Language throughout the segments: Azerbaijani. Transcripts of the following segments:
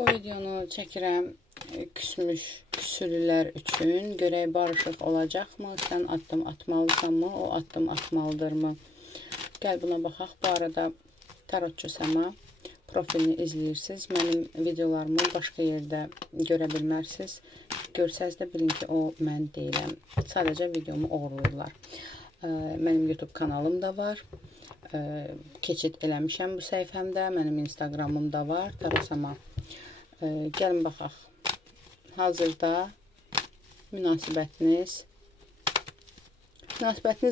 Bu videonu çəkirəm küsmüş küsülülər üçün. Görək barışıq olacaqmı? Sən addım atmalısanmı? O addım atmalıdırmı? Gəl buna baxaq. Bu arada Tarotçu Səma profilini izləyirsiniz. Mənim videolarımı başqa yerdə görə bilmərsiniz. Görsəz də bilin ki, o mən deyiləm. Sadəcə videomu oğurlayırlar. Mənim YouTube kanalım da var. Keçid eləmişəm bu səhifəmdə. Mənim Instagramım da var. Tarot Səma. Gəlin baxaq. Hazırda münasibətiniz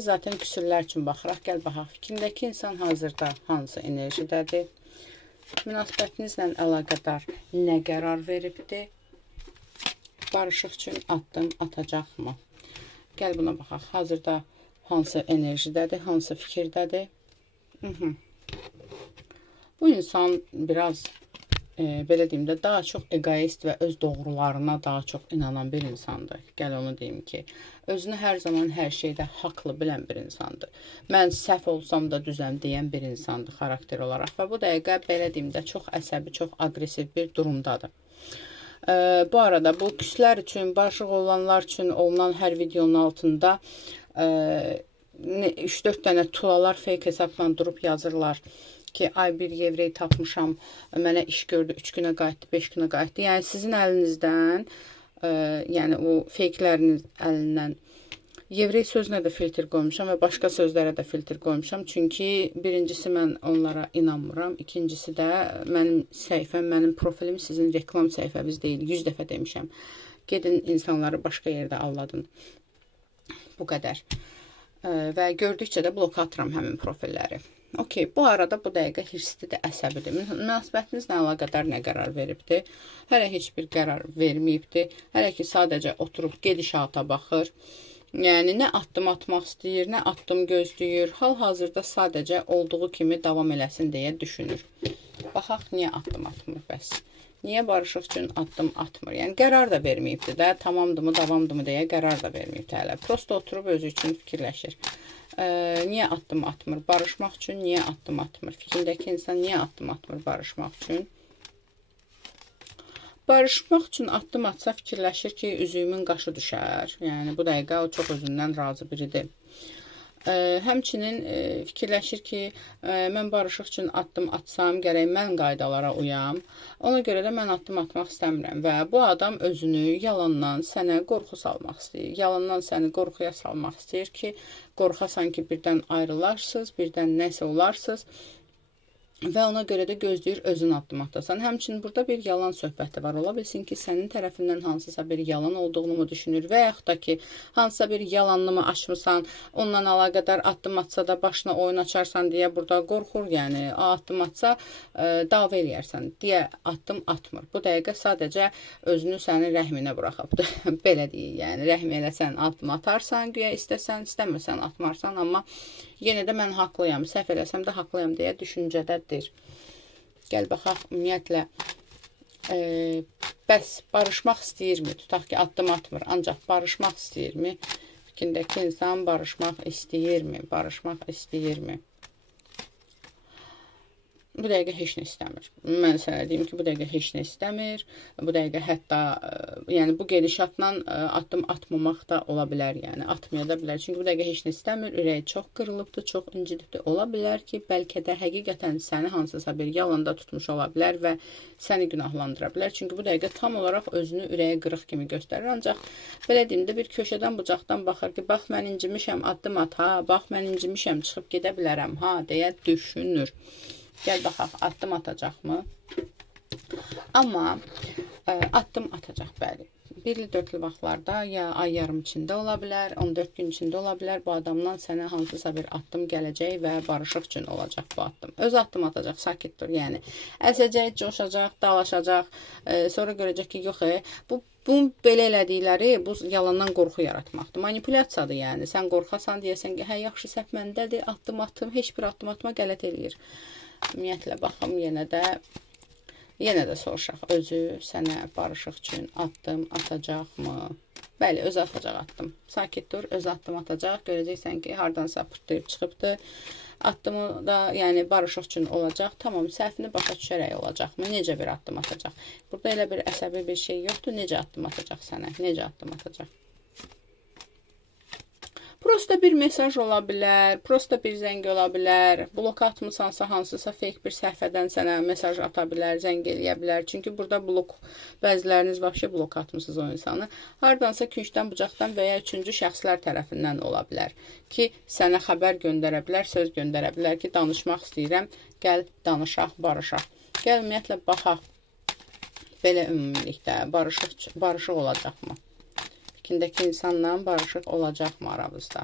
zaten küsürlər üçün baxıraq. Gəl baxaq. Fikrindəki insan hazırda hansı enerjidədir? Münasibətinizlə əlaqədar nə qərar veribdir? Barışıq üçün addım atacaqmı? Gəl buna baxaq. Hazırda hansı enerjidədir? Hansı fikirdədir? Bu insan biraz belə deyim də, daha çox egoist və öz doğrularına daha çox inanan bir insandır. Gəl onu deyim ki, özünü hər zaman hər şeydə haqlı bilən bir insandır. Mən səhv olsam da düzəm deyən bir insandır xarakter olaraq və bu dəqiqə belə deyim də çox əsəbi, çox aqressiv bir durumdadır. Bu arada bu küslər üçün, barışıq olanlar üçün olunan hər videonun altında 3-4 dənə tulalar fake hesabla durub yazırlar ki, ay bir yevreyi tapmışam, mənə iş gördü, 3 günə qayıtdı, 5 günə qayıtdı. Yəni sizin əlinizdən, yəni o fake'ləriniz əlindən yevrey sözünə də filtr qoymuşam və başqa sözlərə də filtr qoymuşam. Çünki birincisi mən onlara inanmıram, ikincisi də mənim səhifəm, mənim profilim sizin reklam səhifəniz deyil. 100 dəfə demişəm. Gedin insanları başqa yerdə alladın. Bu qədər. Və gördükcə də bloka atıram həmin profilləri. Okey, bu arada bu dəqiqə hirslidir, əsəbidir. Münasibətinizlə əlaqədar nə qərar veribdir? Hələ heç bir qərar verməyibdir. Hələ ki, sadəcə oturub gedişata baxır. Yəni, nə addım atmaq istəyir, nə addım gözləyir. Hal-hazırda sadəcə olduğu kimi davam eləsin deyə düşünür. Baxaq, niyə addım atmır bəs? Niyə barışıq üçün addım atmır? Yəni, qərar da verməyibdir də, tamamdımı, davamdımı deyə qərar da verməyibdir hələ. Prosto oturub özü üçün fikirləşir. Niyə addım atmır? Barışmaq üçün niyə addım atmır? Fikrindəki insan niyə addım atmır barışmaq üçün? Barışmaq üçün addım atsa fikirləşir ki, üzüyümün qaşı düşər. Yəni, bu dəqiqə o çox özündən razı biridir. Həmçinin fikirləşir ki, mən barışıq üçün addım atsam, gərək mən qaydalara uyam. Ona görə də mən addım atmaq istəmirəm və bu adam özünü yalandan sənə qorxu salmaq istəyir. Yalandan səni qorxuya salmaq istəyir ki, qorxasan ki, birdən ayrılarsınız, birdən nəsə olarsınız. Və ona görə də gözləyir özün addım atasan. Həmçinin burada bir yalan söhbəti var. Ola bilsin ki, sənin tərəfindən hansısa bir yalan olduğunu mu düşünür və yaxud da ki, hansısa bir yalanını mı açmısan, onunla əlaqədar addım atsa da başına oyun açarsan deyə burada qorxur. Yəni, addım atsa dava eləyərsən deyə addım atmır. Bu dəqiqə sadəcə özünü sənin rəhminə buraxıbdır. Belə deyil, yəni rəhm eləsən addım atarsan, güya istəsən, istəmirsən atmarsan, amma yenə də mən haqlıyam, səhv eləsəm də haqlıyam deyə düşüncədədir. Gəl baxaq, ümumiyyətlə, bəs barışmaq istəyirmi? Tutaq ki, addım atmır, ancaq barışmaq istəyirmi? Fikrindəki insan barışmaq istəyirmi? Barışmaq istəyirmi? Bu dəqiqə heç nə istəmir. Mən sənə deyim ki, bu dəqiqə heç nə istəmir. Bu dəqiqə hətta, yəni bu gedişatla addım atmamaq da ola bilər, yəni atmaya da bilər. Çünki bu dəqiqə heç nə istəmir, ürəyi çox qırılıbdır, çox incidibdir. Ola bilər ki, bəlkə də həqiqətən səni hansısa bir yalanda tutmuş ola bilər və səni günahlandıra bilər. Çünki bu dəqiqə tam olaraq özünü ürəyə qırıq kimi göstərir. Ancaq belə deyim də bir köşədən bucaqdan baxır ki, bax mən incimişəm, addım at, ha, bax mən incimişəm, çıxıb gedə bilərəm, ha, deyə düşünür. Gəl baxaq, addım atacaqmı? Amma addım atacaq, bəli. 1-4 vaxtlarda ya ay yarım içində ola bilər, 14 gün içində ola bilər. Bu adamdan sənə hansısa bir addım gələcək və barışıq üçün olacaq bu addım. Öz addım atacaq, sakit dur. Yəni, əsəcək, coşacaq, dalaşacaq. Sonra görəcək ki, yox, bu belə elədikləri, bu yalandan qorxu yaratmaqdır. Manipulyasiyadır, yəni. Sən qorxasan, deyəsən ki, hə, yaxşı səhv məndədir, addım atım, heç bir addım atma qələt eləyir. Ümumiyyətlə, baxım, yenə də soruşaq, özü sənə barışıq üçün addım atacaqmı? Bəli, özü atacaq addım. Sakit dur, özü addım atacaq. Görəcəksən ki, hardansa pırtlayıb çıxıbdır. Addımı da yəni barışıq üçün olacaq. Tamam, səhvini başa düşərək olacaqmı? Necə bir addım atacaq? Burada elə bir əsəbi bir şey yoxdur. Necə addım atacaq sənə? Necə addım atacaq? Prosta bir mesaj ola bilər, prosta bir zəng ola bilər. Blok atmısansa hansısa fake bir səhifədən sənə mesaj ata bilər, zəng eləyə bilər. Çünki burada blok, bəziləriniz vəbşə blok atmısınız o insanı. Hardansa küncdən, bucaqdan və ya üçüncü şəxslər tərəfindən ola bilər ki, sənə xəbər göndərə bilər, söz göndərə bilər ki, danışmaq istəyirəm, gəl danışaq, barışaq. Gəl ümumiyyətlə baxaq, belə ümumilikdə barışıq olacaqmı? Fikindəki insanla barışıq olacaqmı aramızda?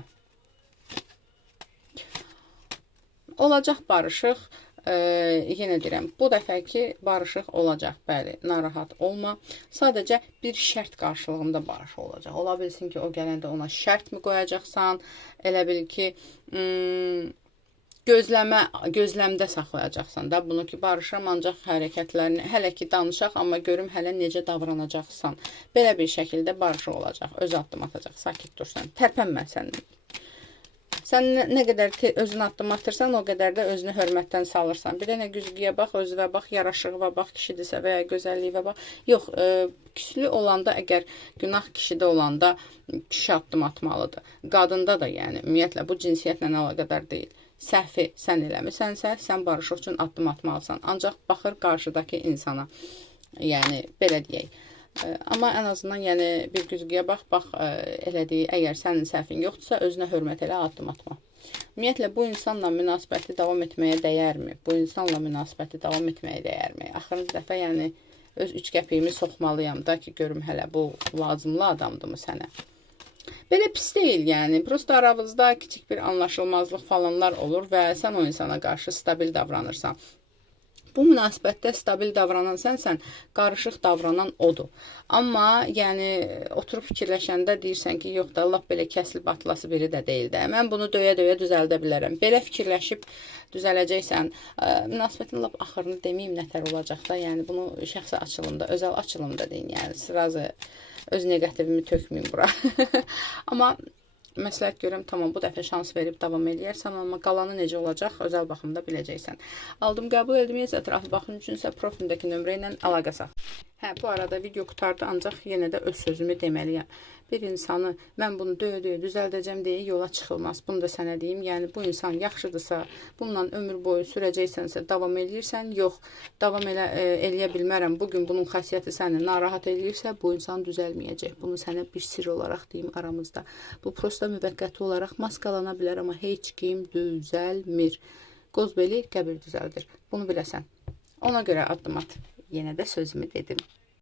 Olacaq barışıq. Yenə deyirəm, bu dəfəki barışıq olacaq. Bəli, narahat olma. Sadəcə bir şərt qarşılığında barışıq olacaq. Ola bilsin ki, o gələndə ona şərt mi qoyacaqsan? Elə bil ki, gözləmdə saxlayacaqsan da bunu ki, barışam ancaq hərəkətlərini hələ ki danışaq, amma görüm hələ necə davranacaqsan. Belə bir şəkildə barışıq olacaq. Öz addım atacaq. Sakit dursan. Tərpənmə sən. Sən nə qədər özünə addım atırsan, o qədər də özünü hörmətdən salırsan. Bir dənə güzgüyə bax, özünə bax, yaraşığına bax, kişidirsə və ya gözəlliyinə bax. Yox, küslü olanda, əgər günah kişidə olanda kişi addım atmalıdır. Qadında da yəni, ümumiyyətlə bu cinsiyyətlə əlaqədar deyil. Səhvi sən eləmisənsə, sən barışıq üçün addım atmalısan. Ancaq baxır qarşıdakı insana. Yəni, belə deyək. Amma ən azından yəni, bir güzgüyə bax, elədiyi, əgər sənin səhvin yoxdursa, özünə hörmət elə, addım atma. Ümumiyyətlə, bu insanla münasibəti davam etməyə dəyərmi? Bu insanla münasibəti davam etməyə dəyərmi? Axırıncı dəfə, yəni, öz 3 qəpiyimi soxmalıyam da ki, görüm hələ bu lazımlı adamdırmı sənə? Belə pis deyil yəni. Prosta aranızda kiçik bir anlaşılmazlıq falanlar olur və sən o insana qarşı stabil davranırsan. Bu münasibətdə stabil davranan sənsən, qarışıq davranan odur. Amma yəni oturub fikirləşəndə deyirsən ki, yox da Allah belə kəsilib atlası biri də deyil də. Mən bunu döyə-döyə düzəldə bilərəm. Belə fikirləşib düzələcəksən. Münasibətin lap axırını deməyim nətər olacaq da. Yəni bunu şəxsi açılımda, özəl açılımda deyin. Yəni sırazı öz negativimi tökməyim bura. Amma məsləhət görürəm, tamam, bu dəfə şans verib davam eləyərsən, amma qalanı necə olacaq, özəl baxımda biləcəksən. Aldım, qəbul edilməyəcək, ətraflı baxım üçünsə profildəki nömrə ilə əlaqə saxla. Bu arada video qutardı, ancaq yenə də öz sözümü deməliyəm. Bir insanı mən bunu döyə-döyə düzəldəcəm deyə yola çıxılmaz. Bunu da sənə deyim. Yəni bu insan yaxşıdırsa, bununla ömür boyu sürəcəksənsə, davam eləyirsən, yox, davam eləyə bilmərəm. Bugün bunun xasiyyəti səni narahat eləyirsə, bu insan düzəlməyəcək. Bunu sənə bir sir olaraq deyim aramızda. Bu prosta müvəqqəti olaraq maskalana bilər, amma heç kim düzəlmir. Qozbeli qəbir düzəldir. Bunu biləsən. Ona görə addım at. Yenə də sözümü dedim.